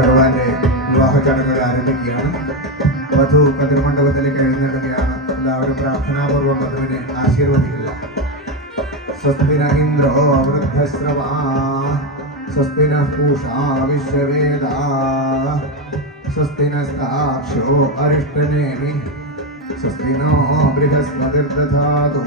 ഭഗവാന്റെ വിവാഹ ചടങ്ങുകൾ ആരംഭിക്കുകയാണ്. വധു കതിർമണ്ഡപത്തിലേക്ക് എഴുന്നള്ളുകയാണ് എല്ലാവരും പ്രാർത്ഥനാപൂർവം വധുവിനെ ആശീർവദിക്കുക. സ്വസ്തി ന ഇന്ദ്രോ വൃദ്ധശ്രവാ സ്വസ്തി ന പൂഷാ വിശ്വവേദാ. സ്വസ്തി നസ്താക്ഷോ അരിഷ്ടനേമി. സ്വസ്തി നോ ബൃഹസ്പതിർദധാതു.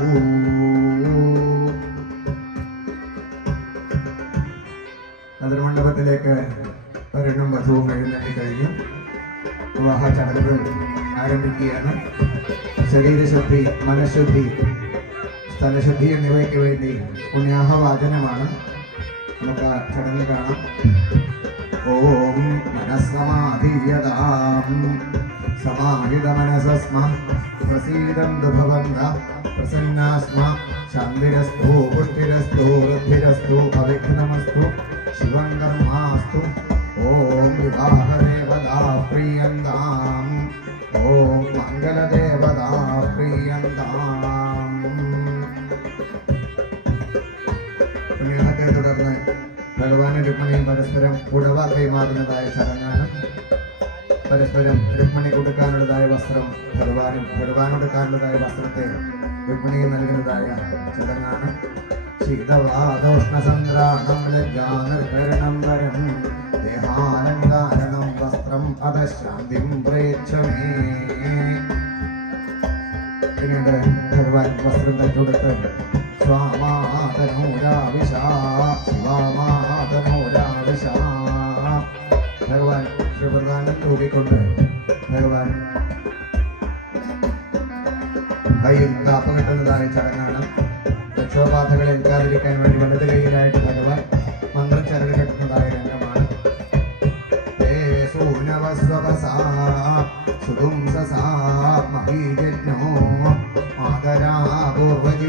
കതിർമണ്ഡപത്തിലേക്ക് വരനും വധുവും എഴുന്നേറ്റ് കഴിഞ്ഞു. വിവാഹ ചടങ്ങുകൾ ആരംഭിക്കുകയാണ്. ശരീരശുദ്ധി മനഃശുദ്ധി സ്ഥലശുദ്ധി എന്നിവയ്ക്ക് വേണ്ടി പുണ്യാഹവാചനമാണ്. നമുക്ക് ചടങ്ങ് കാണാം. ഓം മനസ്സമാധീയതാം സമാഹിത മനസ്സസ്മ പ്രസീദന്തു ഭവന്ത പ്രസന്നാസ്മ ശാന്തിരസ്തു പുഷ്ടിരസ്തു വൃദ്ധിരസ്തു അവിഘ്നമസ്തു ശിവം കർമാസ്തു ഓം വിവാഹദേവതാ പ്രിയന്താം ഓം മംഗളദേവതാ പ്രിയന്താം പുണ്യാഹത്തെ തുടർന്ന് ഭഗവാനും രുക്മിണിയും പരസ്പരം ഉടവ കൈമാറുന്നതായ ചടങ്ങാണ്. പരസ്പരം രുക്മിണി കൊടുക്കാനുള്ളതായ വസ്ത്രം ഭഗവാനും ഭഗവാൻ കൊടുക്കാനുള്ളതായ വസ്ത്രത്തെ രുക്മിണിയും നൽകുന്നതായ ചടങ്ങാണ്. ശീതവാദോഷ്ണസന്ദ്രാണം ലജ്ജാനിർഭരണം വരം. ദേഹാലങ്കാരണം വസ്ത്രം അധശാന്തിം പ്രേക്ഷമേ. പിന്നീട് ഭഗവാൻ വസ്ത്രം തച്ചുകൊടുത്ത് സുഗുംസസാ മഹീജജ്ഞോ മാതരാപൂർവജിത്തയേ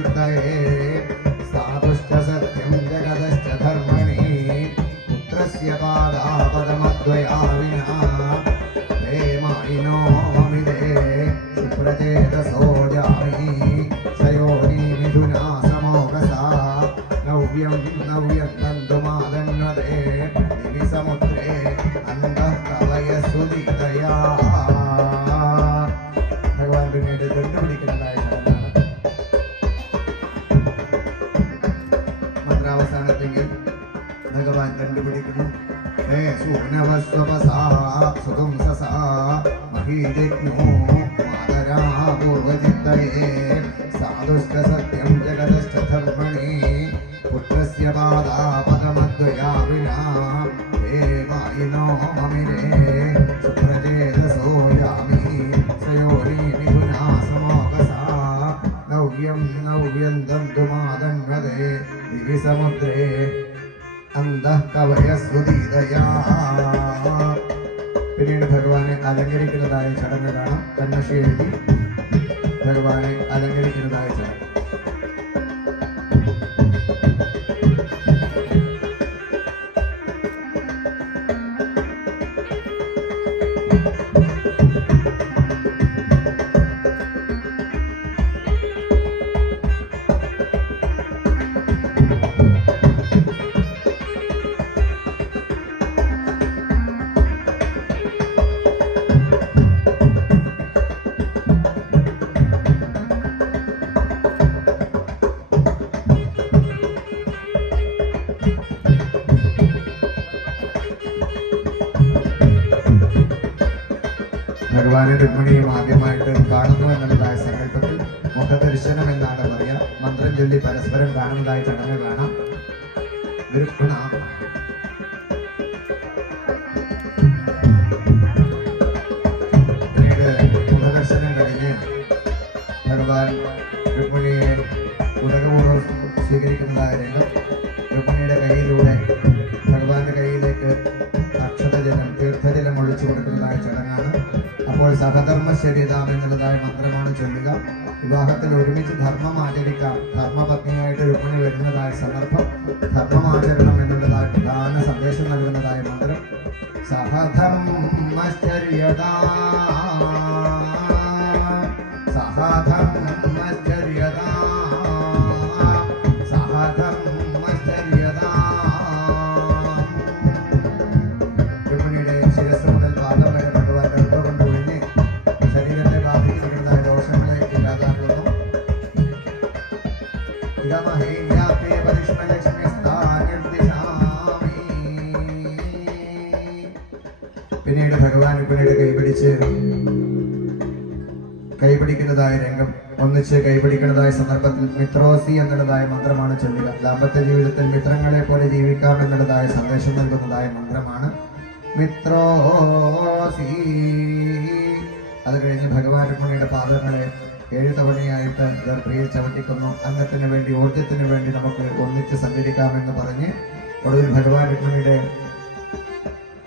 മഹീജജ്ഞോ കാണാം കണ്ണശി എഴുതി ഭഗവാനെ അലങ്കരിക്കുന്നതായി ചടങ്ങ് ഭഗവാനെ രുക്മിണിയും ആദ്യമായിട്ട് കാണുന്നു എന്നുള്ളതായ സങ്കല്പത്തിൽ മുഖദർശനം എന്നാണ് പറയുക മന്ത്രം ചൊല്ലി പരസ്പരം കാണുന്നതായ ചടങ്ങ് കാണാം. ഉടകപൂർവം സ്വീകരിക്കുന്നതായ രംഗം രുക്മിണിയുടെ കയ്യിലൂടെ ഭഗവാന്റെ അപ്പോൾ സഹധർമ്മ ശരീതാം എന്നുള്ളതായ മന്ത്രമാണ് ചൊല്ലുക. വിവാഹത്തിൽ ഒരുമിച്ച് ധർമ്മം ആചരിക്കാം ധർമ്മപത്നിയായിട്ട് രുക്മിണി വരുന്നതായ സന്ദർഭം ധർമ്മമാചരണം എന്നുള്ളതായ പ്രധാന സന്ദേശം നൽകുന്നതായ മന്ത്രം. സഹധർമ്മ സഹധർമ്മശ്ചര്യതാ കൈപിടിക്കുന്നതായ രംഗം ഒന്നിച്ച് കൈപിടിക്കുന്നതായ സന്ദർഭത്തിൽ മിത്രോസി എന്നുള്ളതായ മന്ത്രമാണ് ചൊല്ലുക. ദാമ്പത്യ ജീവിതത്തിൽ മിത്രങ്ങളെ പോലെ ജീവിക്കാം എന്നുള്ളതായ സന്ദേശം നൽകുന്നതായ മന്ത്രമാണ് മിത്രോസി. അത് കഴിഞ്ഞ് ഭഗവാൻ രുക്മണിയുടെ പാദങ്ങളെ ഏഴ് തവണയായിട്ട് ഗർഭയിൽ ചവിട്ടിക്കുന്നു. അംഗത്തിന് വേണ്ടി ഊർജത്തിന് വേണ്ടി നമുക്ക് ഒന്നിച്ച് സഞ്ചരിക്കാമെന്ന് പറഞ്ഞ് ഒടുവിൽ ഭഗവാൻ രുക്മണിയുടെ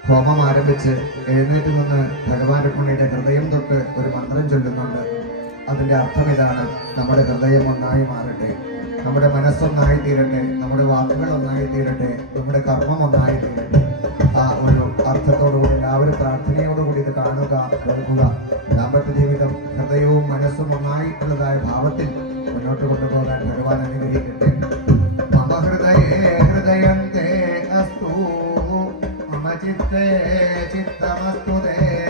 ഹോമം ആരംഭിച്ച് എഴുന്നേറ്റ് നിന്ന് ഭഗവാൻ രുക്മണിയുടെ ഹൃദയം തൊട്ട് ഒരു മന്ത്രം ചൊല്ലുന്നുണ്ട്. അതിന്റെ അർത്ഥം ഇതാണ്. നമ്മുടെ ഹൃദയം ഒന്നായി മാറട്ടെ. നമ്മുടെ മനസ്സൊന്നായി തീരട്ടെ. നമ്മുടെ വാക്കുകൾ ഒന്നായി തീരട്ടെ. നമ്മുടെ കർമ്മം ഒന്നായി തീരട്ടെ. ആ ഒരു അർത്ഥത്തോടുകൂടി എല്ലാവരും പ്രാർത്ഥനയോടുകൂടി ഇത് കാണുക കേൾക്കുക. ദാമ്പത്യ ജീവിതം ഹൃദയവും മനസ്സും ഒന്നായിട്ടുള്ളതായ ഭാവത്തിൽ മുന്നോട്ട് കൊണ്ടുപോകാൻ ഭഗവാൻ അനുഗ്രഹിക്കട്ടെ. മമ ഹൃദയേ അസ്തു. ചിത്തേ ചിത്തമസ്തു തേ.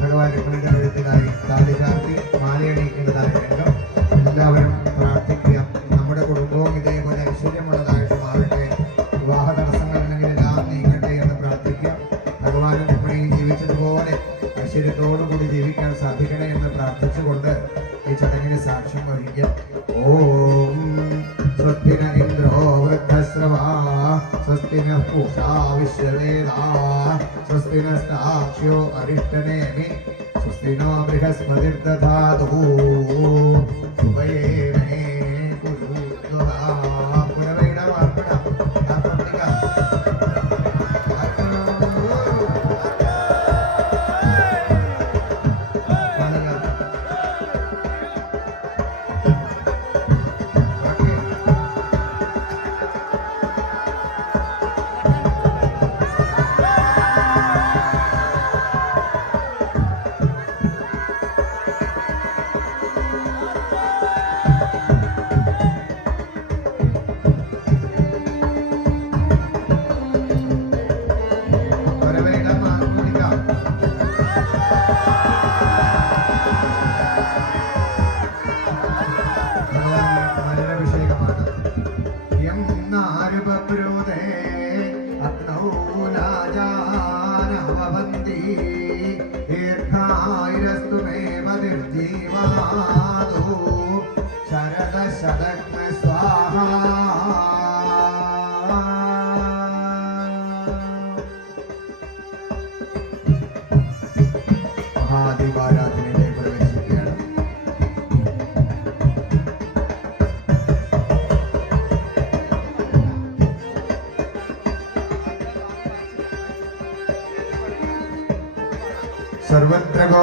ഭഗവാൻ ചാർത്തി മാലയണിയിക്കുന്നതായ രംഗം എല്ലാവരും ഐശ്വര്യത്തോടുകൂടി ജീവിക്കാൻ സാധിക്കണേ എന്ന് പ്രാർത്ഥിച്ചുകൊണ്ട് ഈ ചടങ്ങിന് സാക്ഷ്യം വഹിക്കാം ഓം സ്വസ്തിന ഇന്ദ്രോ വൃദ്ധശ്രവാ സ്വസ്തി നഃ പൂഷാ വിശ്വവേദാ സ്വസ്തി നസ്താക്ഷ്യോ അരിഷ്ടനേമി സ്വസ്തിനോ ബൃഹസ്പതിർദധാതു. ഉഭയേ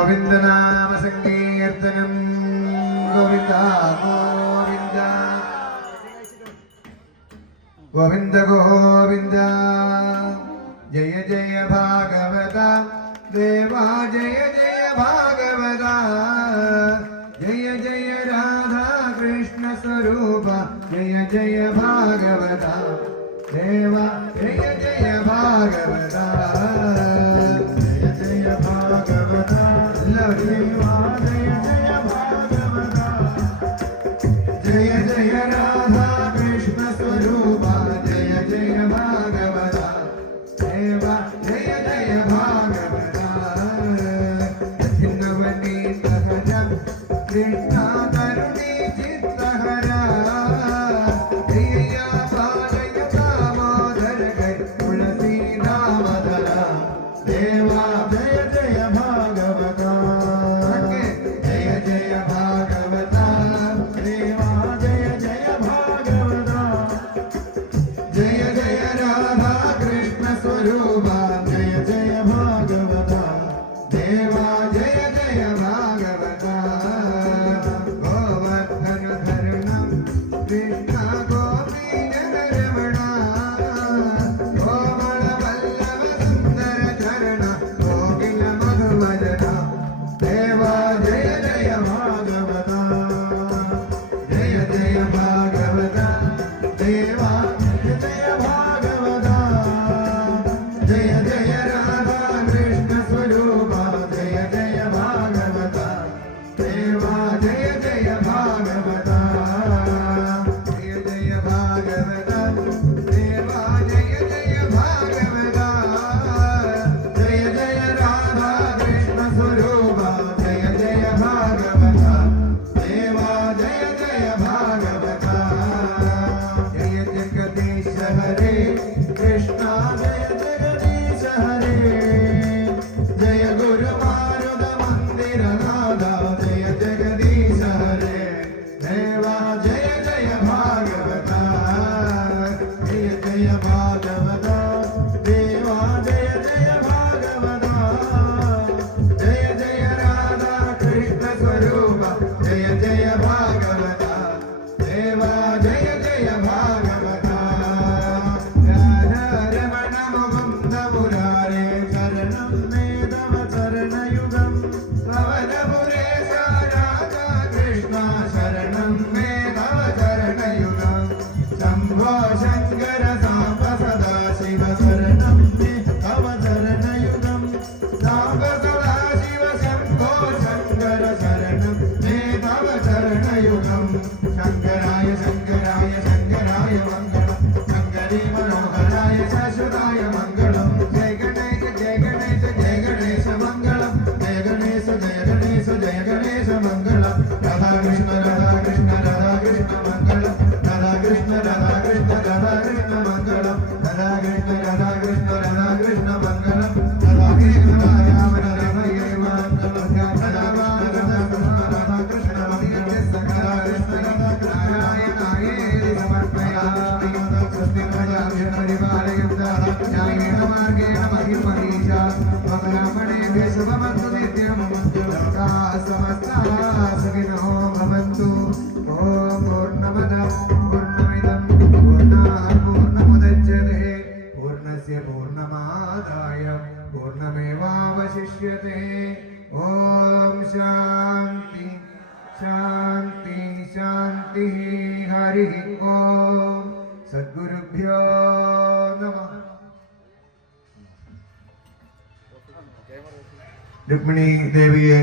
സർവത്ര ഗോവിന്ദനാമ സങ്കീർത്തനം ഗോവിന്ദ ഗോവിന്ദ. ഗോവിന്ദ ഗോവിന്ദ. ജയ ജയ ഭാഗവത. ദേവാ ജയ ജയ ഭാഗവത. ജയ ജയ രാധാ കൃഷ്ണ സ്വരൂപ. ജയ ജയ ഭാഗവത. ദേവ ജയ ജയ ഭാഗവത. എല്ലാവരും ജയ ജയ ഭാഗവത ദേവാ രുക്മിണി ദേവിയെ